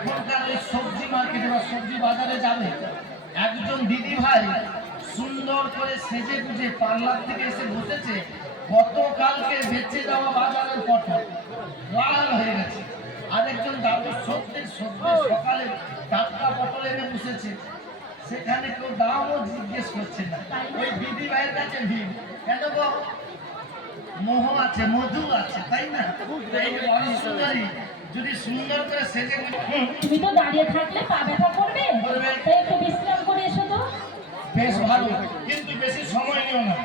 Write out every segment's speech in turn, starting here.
এখনকার ওই সবজি মার্কেটে বা সবজি বাজারে যাবে, একজন দিদি ভাই সুন্দর করে সেজে গুজে পার্লার থেকে এসে বসেছে, গতকালকে বেঁচে যাওয়া বাজারের পটল লাল হয়ে গেছে। আরেকজন দাদু সত্যি সত্যি সকালে টাটকা পটল এনে বসেছে, সেখানে কেউ দামও জিজ্ঞেস করছে না। ওই দিদি ভাইয়ের কাছে ভিড় কেন গো? মোহ আছে, মধু আছে, তাই না? এই বড় সুন্দরী যদি সুন্দর করে সেজে, তুমি তো দাঁড়িয়ে থাকলে পা ব্যথা করবে, তাই একটু বিশ্রাম করে এসো তো। বেশ ভালো, কিন্তু বেশি সময় নিও না।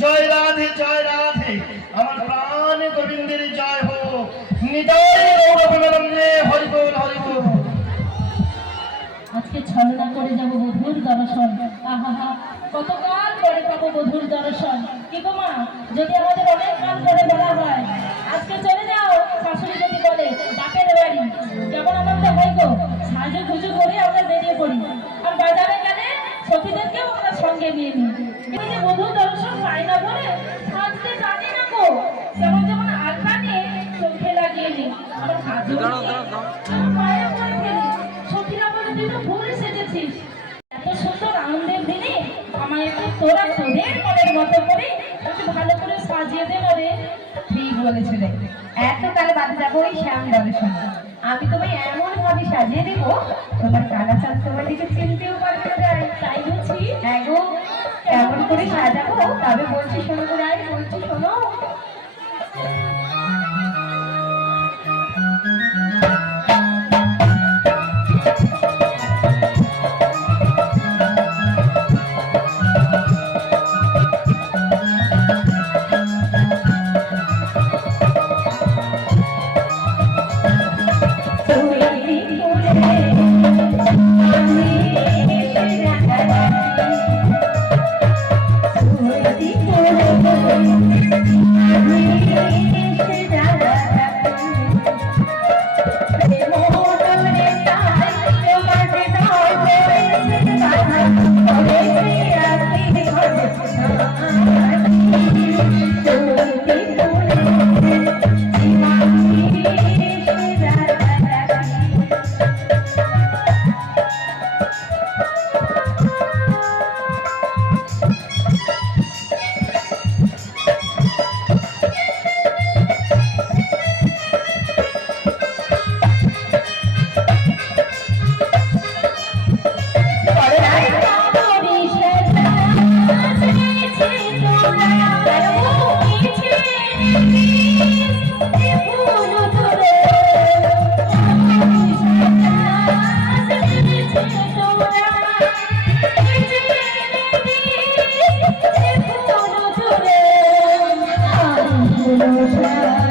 জয় রাধে জয় রাধে, আমার প্রাণ গোবিন্দের জয় হোক। নিতাই গৌরপ্রেমানন্দে হরি বল হরি বল। আজকে ছলনা করে যাব বধুর দর্শন। আহা, কতকাল পরে পাবো বধুর দর্শন। কি গো মা, যদি আমাদের অনেক কাল পরে বলা হয় আজকে চলে যাও, শাশুড়ি যদি বলে বাপের বাড়ি, কেমন আনন্দ হয় গো। সাজু গুজু করে আমরা বেরিয়ে পড়ি, আর বাজারে গেলে সখীদেরকেও আমরা সঙ্গে নিয়ে নিই। এই যে বধুর দর্শন পাই না বলে সাজতে জানি না গো, যেমন যেমন আলতা নিয়ে চোখে লাগিয়ে নিই, আমার সাজু পায়ে পড়ে ফেলি। সখীরা বলে তুই তো ভুল সেজেছিস, এত সুন্দর আনন্দের দিনে আমায় একটু তোরা তোদের মনের মতো করে একটু ভালো করে সাজিয়ে দে না রে। ঠিক বলেছিলে, এতকালে বাদে যাবো ওই শ্যাম দর্শন। আমি তোমায় এমন ভাবে সাজিয়ে দেবো, তোমার কালাচাঁদ তোমার দিকে চিনতেও পারবে না। যায় তাই বলছি, এগো কেমন করে সাজাবো তবে বলছি শোনো তো রাই, বলছি শোনো। Namaskar.